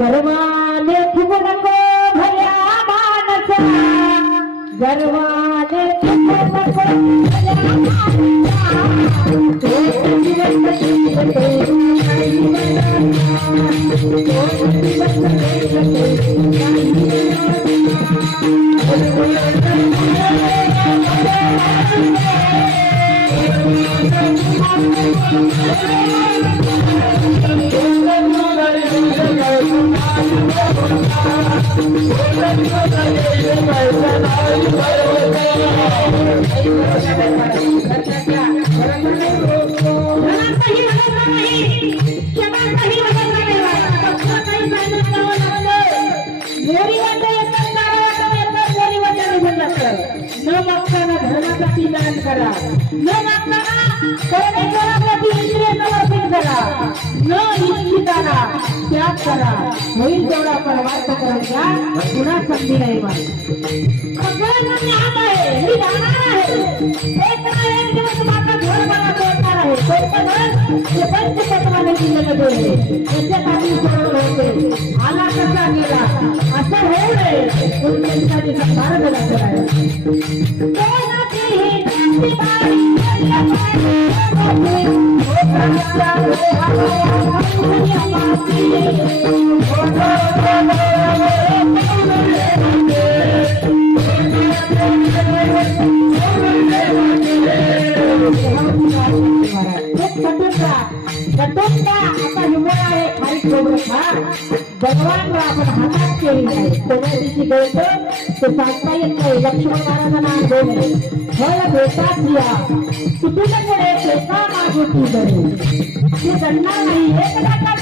गर्वाने फुगू नको भल्या मानसा, गर्वाने फुगू नको भल्या मानसा. तो दिवस येते काही न मागताना धर्मासाठी दान करा, न मागताना परमेश्वरासाठी इंद्रिय समर्पित करा, न इच्छिताना त्याग करा. होईल तेवढा परमार्थ करून घ्या, पुन्हा संधी नाही. मला सगळ्यांना ज्ञान आहे, मी जाणार आहे. एक दिवस माझा घर मला जोडणार आहे. ते पंचतत्वाने दिलेलं देणे याच्यासाठी सोडवलं होते. आला कसा गेला असं होऊ नये म्हणून त्यांच्यासाठी मार्ग लागला आहे. आता हिमोळा आहे खाली खोबरं खा. भगवान आपण हातात केली नाही. कोणा दिवशी कळतो ते सांगता येत नाही. लक्ष्मण महाराजांना अनुभव नाही. फळ भेटात या कुठून पुढे पेसा मागुती बरे ते जणणार नाही. एक दाखला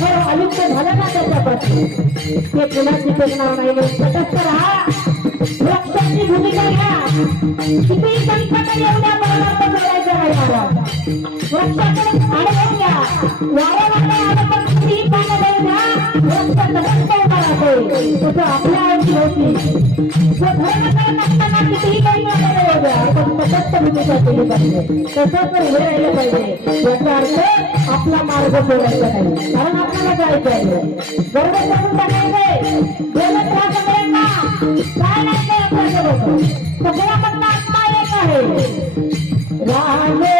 फळ अलिप्त झालं ना त्याच्यापासून ते पुन्हा टिकणार नाही. तटस्थ राहा, वृक्षाची भूमिका घ्या. किती संकट एवढ्या परमार्थ करायचं नाही. वृक्षाकडे अनुभव घ्या. वारंवार आलं पण कितीही पानं देऊ द्या, वृक्ष तटस्थ उभा राहते. तसं आपल्या आईची होती. जो धर्म करत असताना कितीही काही देऊ द्या, आपण तटस्थ भूमिका केली पाहिजे. तसं तर उभे राहिले पाहिजे. याचा अर्थ आपला मार्ग सोडायचा नाही, कारण आपल्याला जायचं आहे. गर्व करून टाकायचंय, बोलत राहा सगळ्यांना. काय नाही ते आपल्यासोबत सगळ्याकडनं आत्मा एक आहे. रामे